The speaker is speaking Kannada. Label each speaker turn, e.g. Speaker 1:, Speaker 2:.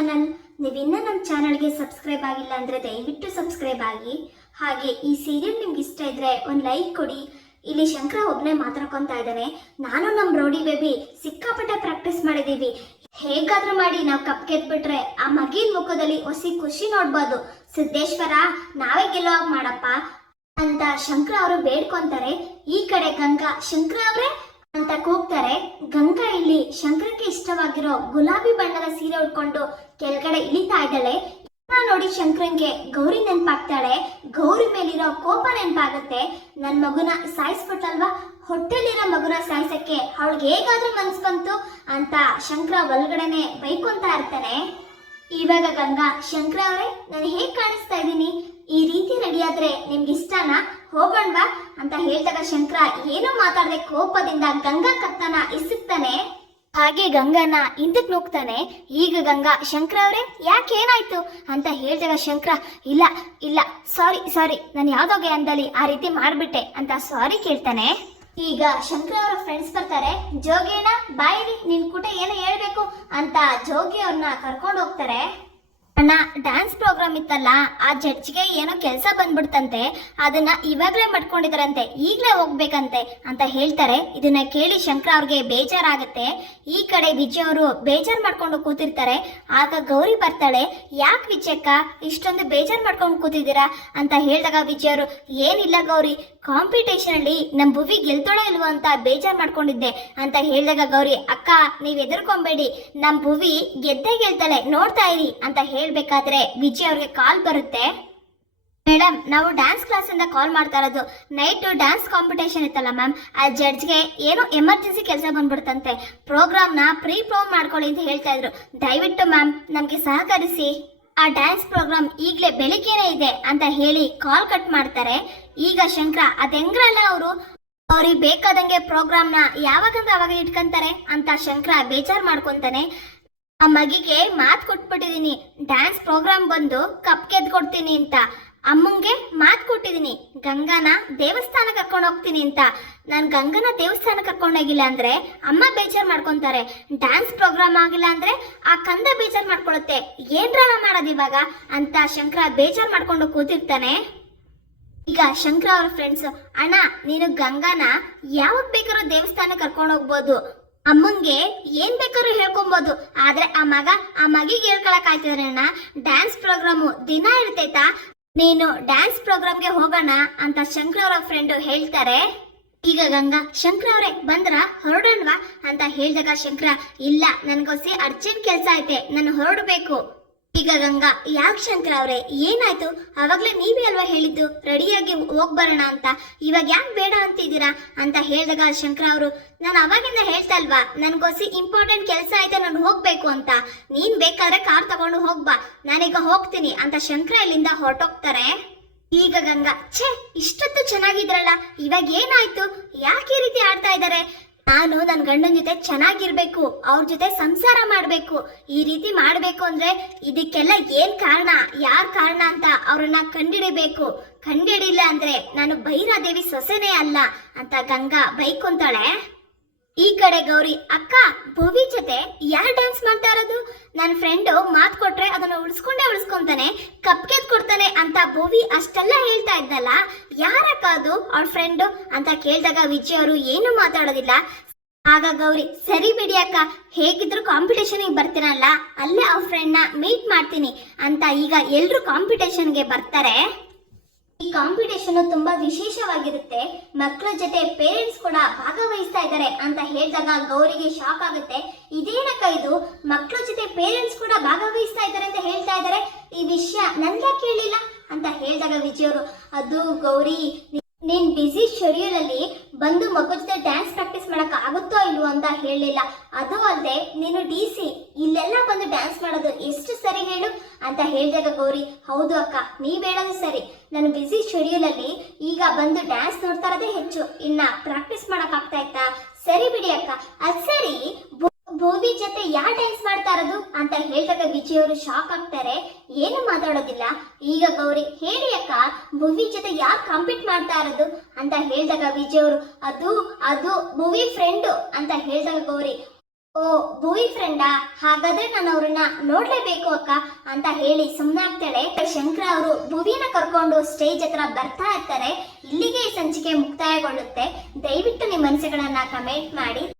Speaker 1: ಚಾನಲ್ ನೀವಿನ್ನ ನಮ್ಮ ಚಾನಲ್ಗೆ ಸಬ್ಸ್ಕ್ರೈಬ್ ಆಗಿಲ್ಲ ಅಂದರೆ ದಯವಿಟ್ಟು ಸಬ್ಸ್ಕ್ರೈಬ್ ಆಗಿ. ಹಾಗೆ ಈ ಸೀರಿಯಲ್ ನಿಮ್ಗೆ ಇಷ್ಟ ಇದ್ರೆ ಒಂದು ಲೈಕ್ ಕೊಡಿ. ಇಲ್ಲಿ ಶಂಕರ ಒಬ್ಬನೇ ಮಾತಾಡ್ಕೊತಾ ಇದ್ದಾನೆ. ನಾನು ನಮ್ಮ ರೋಡಿ ಬೇಬಿ ಸಿಕ್ಕಾಪಟ್ಟೆ ಪ್ರಾಕ್ಟೀಸ್ ಮಾಡಿದ್ದೀವಿ ಹೇಗಾದ್ರೂ ಮಾಡಿ ನಾವು ಕಪ್ ಗೆದ್ಬಿಟ್ರೆ ಆ ಮಗಿನ ಮುಖದಲ್ಲಿ ಹೊಸಿ ಖುಷಿ ನೋಡ್ಬೋದು. ಸಿದ್ದೇಶ್ವರ, ನಾವೇ ಗೆಲ್ಲೋ ಹಾಗ್ ಮಾಡಪ್ಪ ಅಂತ ಶಂಕರ ಅವರು ಬೇಡ್ಕೊಂತಾರೆ. ಈ ಕಡೆ ಗಂಗಾ, ಶಂಕರ ಅವರೇ ಅಂತ ಕೂಗ್ತಾರೆ. ಗಂಗಾ ಇಲ್ಲಿ ಶಂಕರಕ್ಕೆ ಇಷ್ಟವಾಗಿರೋ ಗುಲಾಬಿ ಬಣ್ಣದ ಸೀರೆ ಉಟ್ಕೊಂಡು ಕೆಳಗಡೆ ಇಳಿತಾ ಇದ್ದಾಳೆ. ನೋಡಿ ಶಂಕರಂಗೆ ಗೌರಿ ನೆನ್ಪಾಗ್ತಾಳೆ. ಗೌರಿ ಮೇಲಿರೋ ಕೋಪ ನೆನ್ಪಾಗುತ್ತೆ. ನನ್ ಮಗುನ ಸಾಯಿಸ್ಬಿಟ್ಟಲ್ವಾ ಹೊಟ್ಟೆಲಿರೋ ಮಗುನ ಸಾಯಿಸಕ್ಕೆ ಅವಳಿಗೆ ಹೇಗಾದ್ರೂ ಮನ್ಸ್ ಬಂತು ಅಂತ ಶಂಕರ ಒಳಗಡೆನೆ ಬೈಕೊಂತ ಇರ್ತಾನೆ. ಇವಾಗ ಗಂಗಾ, ಶಂಕರ ಅವರೇ, ನಾನು ಹೇಗ್ ಕಾಣಿಸ್ತಾ ಇದ್ದೀನಿ? ಈ ರೀತಿ ರೆಡಿ ಆದ್ರೆ ನಿಮ್ಗೆ ಇಷ್ಟನಾ ಹೋಗೋಣವಾ ಅಂತ ಹೇಳಿದಾಗ ಶಂಕರ ಏನು ಮಾತಾಡದೆ ಕೋಪದಿಂದ ಗಂಗಾ ಕತ್ತನ ಇಸುತ್ತಾನೆ. ಹಾಗೆ ಗಂಗಾನ ಹಿಂದಕ್ ನುಗ್ತಾನೆ. ಈಗ ಗಂಗಾ ಶಂಕರ ಅವರೇ, ಯಾಕೆ ಏನಾಯ್ತು ಅಂತ ಹೇಳಿದಾಗ ಶಂಕರ, ಇಲ್ಲ ಇಲ್ಲ ಸಾರಿ ಸಾರಿ ನಾನು ಯಾವ್ದೋ ಅಂದಲ್ಲಿ ಆ ರೀತಿ ಮಾಡ್ಬಿಟ್ಟೆ ಅಂತ ಸಾರಿ ಕೇಳ್ತಾನೆ. ಈಗ ಶಂಕರ ಅವರ ಫ್ರೆಂಡ್ಸ್ ಬರ್ತಾರೆ. ಜೋಗಿಯಣ್ಣ ಬಾಯಿರಿ ನಿನ್ ಕೂಟ ಏನೋ ಹೇಳ್ಬೇಕು ಅಂತ ಜೋಗಿ ಅವ್ರನ್ನ ಕರ್ಕೊಂಡು ಹೋಗ್ತಾರೆ. ಅಣ್ಣ ಡ್ಯಾನ್ಸ್ ಪ್ರೋಗ್ರಾಮ್ ಇತ್ತಲ್ಲ, ಆ ಜಡ್ಜ್ಗೆ ಏನೋ ಕೆಲಸ ಬಂದ್ಬಿಡ್ತಂತೆ, ಅದನ್ನ ಇವಾಗ್ಲೇ ಮಾಡ್ಕೊಂಡಿದಾರಂತೆ, ಈಗ್ಲೇ ಹೋಗ್ಬೇಕಂತೆ ಅಂತ ಹೇಳ್ತಾರೆ. ಇದನ್ನ ಕೇಳಿ ಶಂಕರ ಅವ್ರಿಗೆ ಬೇಜಾರಾಗುತ್ತೆ. ಈ ಕಡೆ ವಿಜಯ್ ಅವರು ಬೇಜಾರ್ ಮಾಡ್ಕೊಂಡು ಕೂತಿರ್ತಾರೆ. ಆಗ ಗೌರಿ ಬರ್ತಾಳೆ, ಯಾಕೆ ವಿಜಯಕ್ಕ, ಇಷ್ಟೊಂದು ಬೇಜಾರ್ ಮಾಡ್ಕೊಂಡು ಕೂತಿದ್ದೀರಾ? ಅಂತ ಹೇಳಿದಾಗ ವಿಜಯ್ ಅವರು, ಏನಿಲ್ಲ ಗೌರಿ ಕಾಂಪಿಟೇಷನ್ ಅಲ್ಲಿ ನಮ್ಮ ಭುವಿ ಗೆಲ್ತಾಳೋ ಇಲ್ವೋ ಅಂತ ಬೇಜಾರ್ ಮಾಡ್ಕೊಂಡಿದ್ದೆ. ಅಂತ ಹೇಳಿದಾಗ ಗೌರಿ, ಅಕ್ಕ, ನೀವು ಎದುರ್ಕೊಂಬೇಡಿ. ನಮ್ಮ ಭುವಿ ಗೆದ್ದೇ ಗೆಲ್ತಾಳೆ, ನೋಡ್ತಾ ಇರಿ, ಅಂತ ಹೇಳ್ಬೇಕಾದ್ರೆ ವಿಜಯ್ ಅವ್ರಿಗೆ ಕಾಲ್ ಬರುತ್ತೆ. ಮೇಡಮ್, ನಾವು ಡ್ಯಾನ್ಸ್ ಕ್ಲಾಸಿಂದ ಕಾಲ್ ಮಾಡ್ತಾ ಇರೋದು. ನೈಟ್ ಡ್ಯಾನ್ಸ್ ಕಾಂಪಿಟೇಷನ್ ಇತ್ತಲ್ಲ ಮ್ಯಾಮ್ ಆ ಜಡ್ಜ್ಗೆ ಏನೋ ಎಮರ್ಜೆನ್ಸಿ ಕೆಲಸ ಬಂದ್ಬಿಡ್ತಂತೆ ಪ್ರೋಗ್ರಾಮ್ನ ಪ್ರೀ ಪ್ರೋಮ್ ಮಾಡ್ಕೊಳ್ಳಿ ಅಂತ ಹೇಳ್ತಾ ಇದ್ರು. ದಯವಿಟ್ಟು ಮ್ಯಾಮ್ ನಮಗೆ ಸಹಕರಿಸಿ. ಆ ಡ್ಯಾನ್ಸ್ ಪ್ರೋಗ್ರಾಮ್ ಈಗಲೇ ಬೆಳಿಗ್ಗೆನೇ ಇದೆ ಅಂತ ಹೇಳಿ ಕಾಲ್ ಕಟ್ ಮಾಡ್ತಾರೆ. ಈಗ ಶಂಕರ, ಅದೆಂಗ್ರಲ್ಲ ಅವರು? ಅವ್ರಿಗೆ ಬೇಕಾದಂಗೆ ಪ್ರೋಗ್ರಾಮ್ನ ಯಾವಾಗಂದ್ರೆ ಅವಾಗ ಇಟ್ಕೊಂತಾರೆ ಅಂತ ಶಂಕರ ಬೇಜಾರು ಮಾಡ್ಕೊಂತಾನೆ. ಆ ಮಗಿಗೆ ಮಾತು ಕೊಟ್ಬಿಟ್ಟಿದ್ದೀನಿ ಡ್ಯಾನ್ಸ್ ಪ್ರೋಗ್ರಾಮ್ ಬಂದು ಕಪ್ ಗೆದ್ದು ಕೊಡ್ತೀನಿ ಅಂತ. ಅಮ್ಮಂಗೆ ಮಾತು ಕೊಟ್ಟಿದ್ದೀನಿ ಗಂಗಾನ ದೇವಸ್ಥಾನ ಕರ್ಕೊಂಡು ಹೋಗ್ತೀನಿ ಅಂತ. ನಾನು ಗಂಗನ ದೇವಸ್ಥಾನ ಕರ್ಕೊಂಡೋಗಿಲ್ಲ ಅಂದ್ರೆ ಅಮ್ಮ ಬೇಜಾರು ಮಾಡ್ಕೊತಾರೆ. ಡ್ಯಾನ್ಸ್ ಪ್ರೋಗ್ರಾಮ್ ಆಗಿಲ್ಲ ಅಂದ್ರೆ ಆ ಕಂದ ಬೇಜಾರ್ ಮಾಡ್ಕೊಳುತ್ತೆ. ಏನ್ರಲ್ಲ ಮಾಡೋದು ಇವಾಗ? ಅಂತ ಶಂಕರ ಬೇಜಾರು ಮಾಡ್ಕೊಂಡು ಕೂತಿರ್ತಾನೆ. ಈಗ ಶಂಕರ ಅವ್ರ ಫ್ರೆಂಡ್ಸ್ ಅಣ್ಣ, ನೀನು ಗಂಗಾನ ಯಾವಾಗ ಬೇಕಾದ್ರೂ ದೇವಸ್ಥಾನ ಕರ್ಕೊಂಡು ಹೋಗ್ಬೋದು. ಅಮ್ಮಂಗೆ ಏನ್ ಬೇಕಾದ್ರೂ ಹೇಳ್ಕೊಬೋದು. ಆದ್ರೆ ಆ ಮಗ ಆ ಮಗಿಗೆ ಹೇಳ್ಕೊಳಕ್ ಆಯ್ತಿದ್ರೆ ಅಣ್ಣ ಡ್ಯಾನ್ಸ್ ಪ್ರೋಗ್ರಾಮು ದಿನ ಇರ್ತೈತಾ? ನೀನು ಡ್ಯಾನ್ಸ್ ಪ್ರೋಗ್ರಾಮ್ಗೆ ಹೋಗೋಣ ಅಂತ ಶಂಕರ ಅವರ ಫ್ರೆಂಡ್ ಹೇಳ್ತಾರೆ. ಈಗ ಗಂಗಾ, ಶಂಕರ ಅವರೇ ಬಂದ್ರ ಹೊರಡೋಣ್ವಾ? ಅಂತ ಹೇಳ್ದಾಗ ಶಂಕರ, ಇಲ್ಲ ನನ್ಗೋಸಿ ಅರ್ಜೆಂಟ್ ಕೆಲಸ ಐತೆ, ನಾನು ಹೊರಡಬೇಕು. ಈಗ ಗಂಗಾ ಯಾಕೆ ಶಂಕರ ಅವರೇ, ಏನಾಯ್ತು? ಅವಾಗ್ಲೇ ನೀವೇ ಅಲ್ವಾ ಹೇಳಿದ್ದು? ರೆಡಿಯಾಗಿ ಹೋಗ್ ಬರೋಣ ಅಂತ. ಇವಾಗ ಯಾಕೆ ಬೇಡ ಅಂತಿದ್ದೀರಾ ಅಂತ ಹೇಳಿದಾಗ ಶಂಕರ ಅವರು, ನಾನು ಅವಾಗಿಂದ ಹೇಳ್ತಾ ಇಲ್ವಾ? ನನ್ಗೋಸಿ ಇಂಪಾರ್ಟೆಂಟ್ ಕೆಲಸ ಐತೆ, ನಾನು ಹೋಗ್ಬೇಕು ಅಂತ. ನೀನ್ ಬೇಕಾದ್ರೆ ಕಾರ್ ತಗೊಂಡು ಹೋಗ್ಬಾ ನಾನೀಗ ಹೋಗ್ತೀನಿ ಅಂತ ಶಂಕರ ಇಲ್ಲಿಂದ ಹೊರಟೋಗ್ತಾರೆ. ಈಗ ಗಂಗಾ, ಛೇ, ಇಷ್ಟೊತ್ತು ಚೆನ್ನಾಗಿದ್ರಲ್ಲ, ಇವಾಗ ಏನಾಯ್ತು? ಯಾಕೆ ಈ ರೀತಿ ಆಡ್ತಾ ಇದ್ದಾರೆ ನಾನು ನನ್ನ ಗಂಡನ ಜೊತೆ ಚೆನ್ನಾಗಿರ್ಬೇಕು, ಅವ್ರ ಜೊತೆ ಸಂಸಾರ ಮಾಡಬೇಕು, ಈ ರೀತಿ ಮಾಡಬೇಕು ಅಂದ್ರೆ ಇದಕ್ಕೆಲ್ಲ ಏನ್ ಕಾರಣ, ಯಾರ್ ಕಾರಣ ಅಂತ ಅವ್ರನ್ನ ಕಂಡಿಡಿಬೇಕು. ಕಂಡಿಡಿಲ್ಲ ಅಂದ್ರೆ ನಾನು ಭೈರಾದೇವಿ ಸೊಸೆನೇ ಅಲ್ಲ ಅಂತ ಗಂಗಾ ಬೈಕೊಂತಾಳೆ. ಈ ಕಡೆ ಗೌರಿ ಅಕ್ಕ ಭುವಿ ಜೊತೆ ಯಾರು ಡ್ಯಾನ್ಸ್ ಮಾಡ್ತಾ ಇರೋದು? ನನ್ನ ಫ್ರೆಂಡು ಮಾತು ಕೊಟ್ರೆ ಅದನ್ನ ಉಳಿಸ್ಕೊಂಡೇ ಉಳಿಸ್ಕೊಂತಾನೆ ಕಪ್ ಗೆದ್ ಕೊಡ್ತಾನೆ ಅಂತ ಭೋವಿ ಅಷ್ಟೆಲ್ಲ ಹೇಳ್ತಾ ಇದ್ದಲ್ಲ. ಯಾರಕ್ಕ ಅದು? ಅವ್ರ ಫ್ರೆಂಡು ಅಂತ ಕೇಳಿದಾಗ ವಿಜಯ್ ಅವರು ಏನು ಮಾತಾಡೋದಿಲ್ಲ. ಆಗ ಗೌರಿ, ಸರಿ ಬಿಡಿ ಅಕ್ಕ, ಹೇಗಿದ್ರು ಕಾಂಪಿಟೇಷನ್ಗೆ ಬರ್ತೀನಲ್ಲ, ಅಲ್ಲೇ ಅವ್ರ ಫ್ರೆಂಡ್ನ ಮೀಟ್ ಮಾಡ್ತೀನಿ ಅಂತ ಈಗ ಎಲ್ಲರೂ ಕಾಂಪಿಟೇಷನ್ಗೆ ಬರ್ತಾರೆ. ಈ ಕಾಂಪಿಟೇಷನ್ ತುಂಬಾ ವಿಶೇಷವಾಗಿರುತ್ತೆ. ಮಕ್ಕಳ ಜೊತೆ ಪೇರೆಂಟ್ಸ್ ಕೂಡ ಭಾಗವಹಿಸ್ತಾ ಇದ್ದಾರೆ ಅಂತ ಹೇಳಿದಾಗ ಗೌರಿಗೆ ಶಾಕ್ ಆಗುತ್ತೆ. ಇದೇನಕ್ಕ ಇದು ಮಕ್ಕಳ ಜೊತೆ ಪೇರೆಂಟ್ಸ್ ಕೂಡ ಭಾಗವಹಿಸ್ತಾ ಇದ್ದಾರೆ ಅಂತ ಹೇಳ್ತಾ ಇದ್ದಾರೆ ಈ ವಿಷಯ ನನ್ಗೆ ಕೇಳಿಲ್ಲ ಅಂತ ಹೇಳಿದಾಗ ವಿಜಯವರು ಅದು ಗೌರಿ ನೀನ್ ಬಿಸಿ ಶೆಡ್ಯೂಲ್ ಅಲ್ಲಿ ಬಂದು ಮಗು ಜೊತೆ ಡ್ಯಾನ್ಸ್ ಪ್ರಾಕ್ಟೀಸ್ ಮಾಡಕ್ ಆಗುತ್ತೋ ಇಲ್ವೋ ಅಂತ ಹೇಳಲಿಲ್ಲ. ಅದು ಅಲ್ಲದೆ ನೀನು ಡಿ ಸಿ ಇಲ್ಲೆಲ್ಲ ಬಂದು ಡ್ಯಾನ್ಸ್ ಮಾಡೋದು ಎಷ್ಟು ಸರಿ ಹೇಳು? ಅಂತ ಹೇಳಿದಾಗ ಗೌರಿ, ಹೌದು ಅಕ್ಕ, ನೀವ್ ಹೇಳೋದು ಸರಿ. ನಾನು ಬಿಸಿ ಶೆಡ್ಯೂಲ್ ಅಲ್ಲಿ ಈಗ ಬಂದು ಡ್ಯಾನ್ಸ್ ನೋಡ್ತಾ ಇರೋದೇ ಹೆಚ್ಚು. ಇನ್ನ ಪ್ರಾಕ್ಟೀಸ್ ಮಾಡಕ್ ಆಗ್ತಾ ಇತ್ತಾ. ಸರಿ ಬಿಡಿ ಅಕ್ಕ. ಅದ್ ಸರಿ ಭೂವಿ ಜೊತೆ ಯಾವ ಡ್ಯಾನ್ಸ್ ಮಾಡ್ತಾ ಇರೋದು? ಅಂತ ಹೇಳಿದಾಗ ವಿಜಯ್ ಅವರು ಶಾಕ್ ಆಗ್ತಾರೆ. ಏನು ಮಾತಾಡೋದಿಲ್ಲ? ಈಗ ಗೌರಿ, ಹೇಳಿ ಅಕ್ಕ, ಭುವಿ ಜೊತೆ ಯಾರು ಕಾಂಪೀಟ್ ಮಾಡ್ತಾ ಇರೋದು? ಅಂತ ಹೇಳಿದಾಗ ವಿಜಯ್ ಅವರು, ಅದು ಅದು ಭುವಿ ಫ್ರೆಂಡು ಅಂತ ಹೇಳಿದಾಗ ಗೌರಿ, ಓ, ಭೂವಿ ಫ್ರೆಂಡಾ ಹಾಗಾದ್ರೆ ನಾನು ಅವ್ರನ್ನ ನೋಡ್ಲೇಬೇಕು ಅಕ್ಕ, ಅಂತ ಹೇಳಿ ಸುಮ್ಮನಾಗ್ತಾಳೆ ಶಂಕರ ಅವರು ಭುವಿನ ಕರ್ಕೊಂಡು ಸ್ಟೇಜ್ ಹತ್ರ ಬರ್ತಾ ಇರ್ತಾರೆ. ಇಲ್ಲಿಗೆ ಈ ಸಂಚಿಕೆ ಮುಕ್ತಾಯಗೊಳ್ಳುತ್ತೆ. ದಯವಿಟ್ಟು ನಿಮ್ಮ ಮನಸ್ಸುಗಳನ್ನ ಕಮೆಂಟ್ ಮಾಡಿ.